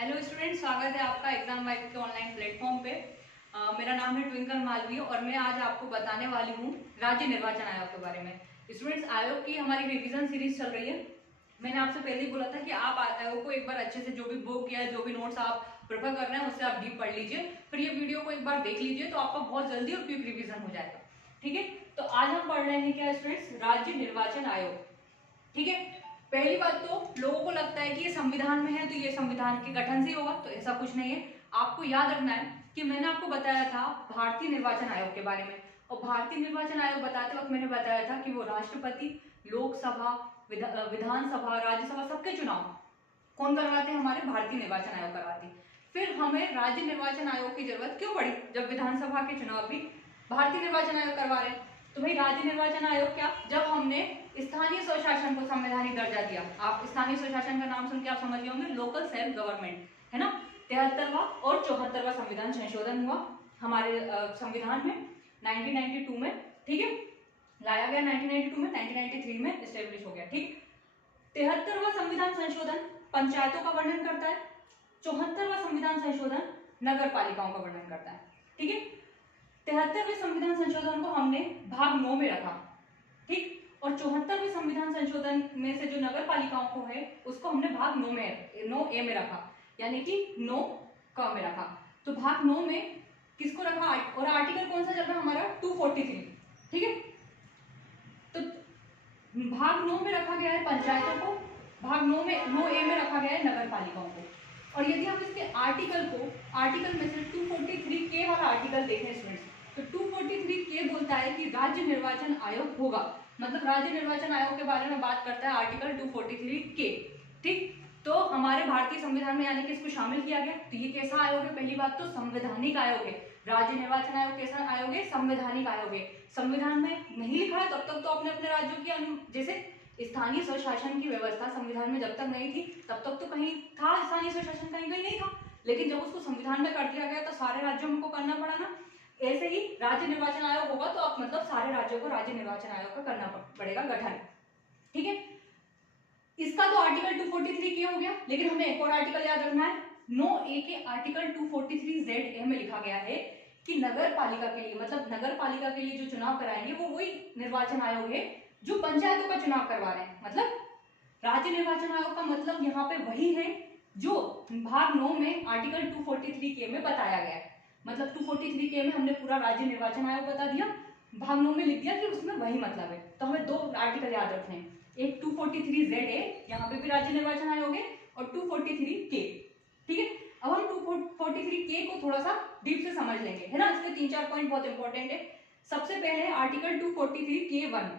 Hello student, स्वागत है आपका एग्जाम वाइब के ऑनलाइन प्लेटफॉर्म पे। मेरा नाम है ट्विंकल मालवीय और मैं आज आपको बताने वाली हूँ राज्य निर्वाचन आयोग के बारे में। स्टूडेंट्स, आयोग की हमारी रिवीजन सीरीज चल रही है। मैंने आपसे पहले ही बोला था कि आप आयोग को एक बार अच्छे से जो भी बुक या जो भी नोट्स आप प्रेफर कर रहे हैं उससे आप डीप पढ़ लीजिए, फिर ये वीडियो को एक बार देख लीजिए तो आपका बहुत जल्दी और क्विक रिविजन हो जाएगा। ठीक है, तो आज हम पढ़ रहे हैं क्या स्टूडेंट्स, राज्य निर्वाचन आयोग। ठीक है, पहली बात तो लोगों को लगता है कि ये संविधान में है तो ये संविधान के गठन से होगा, तो ऐसा कुछ नहीं है। आपको याद रखना है कि मैंने आपको बताया था भारतीय निर्वाचन आयोग के बारे में, और भारतीय निर्वाचन आयोग बताते वक्त मैंने बताया था कि वो राष्ट्रपति, लोकसभा, विधानसभा, राज्यसभा सबके चुनाव कौन करवाते हैं, हमारे भारतीय निर्वाचन आयोग करवाते हैं। फिर हमें राज्य निर्वाचन आयोग की जरूरत क्यों पड़ी जब विधानसभा के चुनाव भी भारतीय निर्वाचन आयोग करवा रहे हैं। तो भाई राज्य निर्वाचन आयोग क्या, जब हमने स्थानीय स्वशासन को संवैधानिक दर्जा दिया। आप स्थानीय स्वशासन का नाम सुन के आप समझ गए होंगे, लोकल सेल्फ गवर्नमेंट, है ना। 73वां और 74वां संविधान संशोधन हुआ हमारे संविधान में 1992 में। ठीक है, लाया गया 1992 में, 1993 में स्टेब्लिश हो गया। ठीक, 73वां संविधान संशोधन पंचायतों का वर्णन करता है, 74वां संविधान संशोधन नगर पालिकाओं का वर्णन करता है। ठीक है, 73वें संविधान संशोधन को हमने भाग 9 में रखा। ठीक, और 74वें संविधान संशोधन में से जो नगर पालिकाओं को है उसको हमने भाग 9A में रखा, यानी कि 9 क में रखा। तो भाग 9 में किसको रखा, और आर्टिकल कौन सा चल रहा है हमारा, 243। ठीक है, तो भाग 9 में रखा गया है पंचायतों को, भाग 9A में रखा गया है नगर पालिकाओं को। और यदि हम इसके आर्टिकल में से 243 वाला आर्टिकल देखें स्टूडेंट्स, तो 243 बोलता है कि राज्य निर्वाचन आयोग होगा, मतलब राज्य निर्वाचन आयोग के बारे में बात करता है आर्टिकल 243 ठीक, तो हमारे भारतीय संविधान में यानी कि इसको शामिल किया गया। तो ये कैसा आयोग है, पहली बात तो संवैधानिक आयोग है। राज्य निर्वाचन आयोग कैसा आयोग है, संवैधानिक आयोग है। संविधान में नहीं लिखा है तब तक तो अपने अपने राज्यों की जैसे स्थानीय स्वशासन की व्यवस्था संविधान में जब तक नहीं थी तब तक तो कहीं था स्थानीय स्वशासन, कहीं कहीं नहीं था, लेकिन जब उसको संविधान में कर दिया गया तो सारे राज्यों को करना पड़ा ना। ऐसे ही राज्य निर्वाचन आयोग होगा तो आप मतलब सारे राज्यों को राज्य निर्वाचन आयोग का करना पड़ेगा गठन। ठीक है, इसका तो आर्टिकल 243 हो गया, लेकिन हमें एक और आर्टिकल याद रखना है। 9A के आर्टिकल 243ZA में लिखा गया है कि नगर पालिका के लिए, मतलब नगर पालिका के लिए जो चुनाव कराएंगे वो वही निर्वाचन आयोग है जो पंचायतों का चुनाव करवा रहे हैं। मतलब राज्य निर्वाचन आयोग का मतलब यहाँ पे वही है जो भाग 9 में आर्टिकल 243 में बताया गया है। मतलब 243 में हमने पूरा राज्य निर्वाचन आयोग बता दिया, भाग 9 में लिख दिया कि उसमें वही मतलब है। तो हमें दो आर्टिकल याद रखने हैं, एक 243ZA, यहाँ पे भी राज्य निर्वाचन आयोग है, और 243K। ठीक है, अब हम 243K को थोड़ा सा डीप से समझ लेंगे, है ना। इसके 3-4 पॉइंट बहुत इंपॉर्टेंट है। सबसे पहले आर्टिकल 243K1।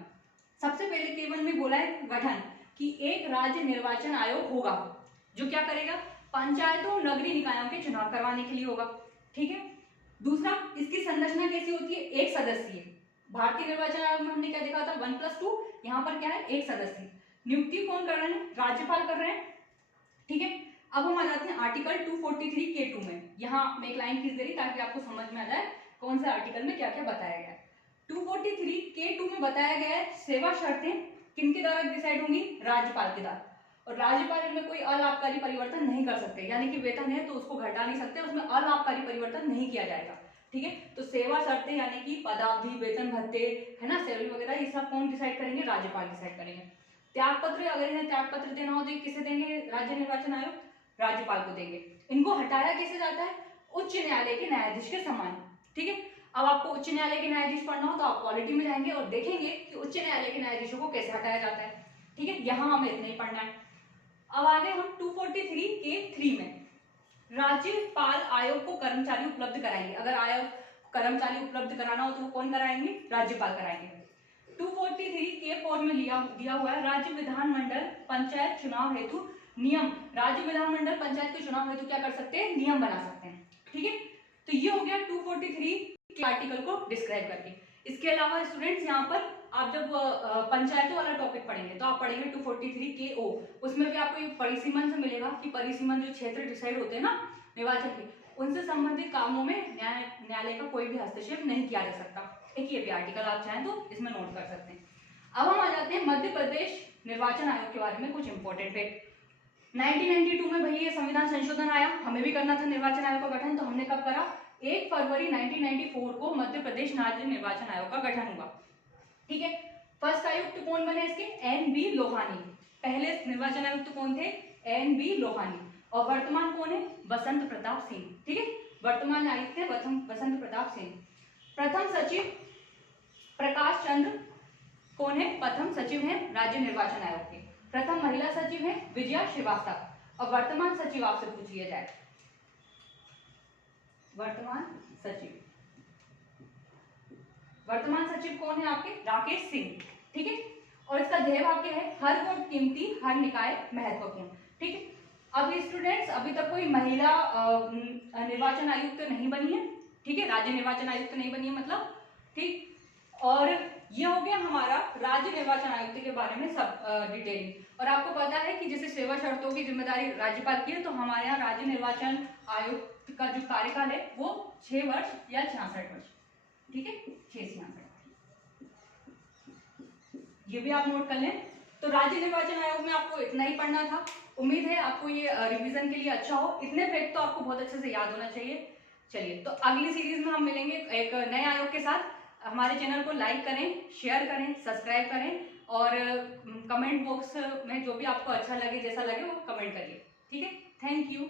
सबसे पहले K1 में बोला है गठन, कि एक राज्य निर्वाचन आयोग होगा जो क्या करेगा, पंचायतों नगरीय निकायों के चुनाव करवाने के लिए होगा। ठीक है, दूसरा इसकी संरचना कैसी होती है, एक सदस्यीय। भारतीय निर्वाचन आयोग में हमने क्या देखा था, 1+2, यहाँ पर क्या है, एक सदस्य। नियुक्ति कौन कर रहे हैं, राज्यपाल कर रहे हैं। ठीक है, अब हम आ जाते हैं आर्टिकल 243K2 में। यहाँ मैं एक लाइन खींच दे रही ताकि आपको समझ में आ जाए कौन से आर्टिकल में क्या क्या बताया गया है। 243K2 में बताया गया है सेवा शर्तें किनके द्वारा डिसाइड होंगी, राज्यपाल के द्वारा। और राज्यपाल में कोई अलाभकारी परिवर्तन नहीं कर सकते, यानी कि वेतन है तो उसको घटा नहीं सकते, उसमें अलाभकारी परिवर्तन नहीं किया जाएगा। ठीक है, तो सेवा शर्तें यानी कि पदावधि, वेतन भत्ते, है ना, सैलरी वगैरह, ये सब कौन डिसाइड करेंगे, राज्यपाल डिसाइड करेंगे। त्यागपत्र, अगर इन्हें त्यागपत्र देना हो तो किसे देंगे, राज्य निर्वाचन आयोग राज्यपाल को देंगे। इनको हटाया कैसे जाता है, उच्च न्यायालय के न्यायाधीश के समान। ठीक है, अब आपको उच्च न्यायालय के न्यायाधीश पढ़ना हो तो आप पॉलिटी में जाएंगे और देखेंगे कि उच्च न्यायालय के न्यायाधीशों को कैसे हटाया जाता है। ठीक है, यहाँ हमें इतना ही पढ़ना है। अब आगे हम 243K3 में राज्यपाल आयोग को कर्मचारी उपलब्ध कराएंगे। अगर आयोग कर्मचारी उपलब्ध कराना हो तो वो कौन कराएंगे, राज्यपाल कराएंगे। 243K4 में दिया हुआ है राज्य विधानमंडल पंचायत चुनाव हेतु नियम। राज्य विधानमंडल पंचायत के चुनाव हेतु क्या कर सकते हैं, नियम बना सकते हैं। ठीक है, तो ये हो गया 243 के आर्टिकल को डिस्क्राइब करके। इसके अलावा स्टूडेंट्स यहाँ पर आप जब पंचायतों वाला टॉपिक पढ़ेंगे तो आप पढ़ेंगे 243KO। उसमें भी आपको परिसीमन से मिलेगा कि परिसीमन जो क्षेत्र डिसाइड होते हैं ना निर्वाचन के, उनसे संबंधित कामों में न्यायालय का कोई भी हस्तक्षेप नहीं किया जा सकता। एक ये भी आर्टिकल आप चाहें तो इसमें नोट कर सकते हैं। अब हम आ जाते हैं मध्य प्रदेश निर्वाचन आयोग के बारे में कुछ इंपॉर्टेंट फैक्ट। 1992 में भाई ये संविधान संशोधन आया, हमें भी करना था निर्वाचन आयोग का गठन, तो हमने कब करा? 1 फरवरी 1994 को मध्य प्रदेश राज्य निर्वाचन आयोग का गठन हुआ। ठीक है, फर्स्ट आयुक्त कौन बने इसके? NB लोहानी। पहले निर्वाचन आयुक्त कौन थे? NB लोहानी। और वर्तमान कौन है? बसंत प्रताप सिंह। ठीक है, वर्तमान आयुक्त थे बसंत प्रताप सिंह। प्रथम सचिव प्रकाश चंद्र कौन है? प्रथम सचिव है राज्य निर्वाचन आयोग के। प्रथम महिला सचिव है विजया श्रीवास्तव। और वर्तमान सचिव आपसे पूछ लिया जाए, वर्तमान सचिव कौन है आपके? राकेश सिंह। ठीक है, और इसका ध्येय वाक्य है हर वोट कीमती, हर निकाय महत्वपूर्ण। ठीक है, अब स्टूडेंट्स अभी तक कोई महिला निर्वाचन आयुक्त नहीं बनी है। ठीक है, राज्य निर्वाचन आयुक्त नहीं बनी है मतलब। ठीक, और ये हो गया हमारा राज्य निर्वाचन आयुक्त के बारे में सब डिटेलिंग। और आपको पता है कि जैसे सेवा शर्तों की जिम्मेदारी राज्यपाल की है, तो हमारे यहाँ राज्य निर्वाचन आयुक्त का जो कार्यकाल है वो 6 वर्ष या 66 वर्ष। ठीक है, 6 से 66, ये भी आप नोट कर लें। तो राज्य निर्वाचन आयोग में आपको इतना ही पढ़ना था। उम्मीद है आपको ये रिवीजन के लिए अच्छा हो। इतने फैक्ट तो आपको बहुत अच्छे से याद होना चाहिए। चलिए, तो अगली सीरीज में हम मिलेंगे एक नए आयोग के साथ। हमारे चैनल को लाइक करें, शेयर करें, सब्सक्राइब करें और कमेंट बॉक्स में जो भी आपको अच्छा लगे, जैसा लगे वो कमेंट करिए। ठीक है, थैंक यू।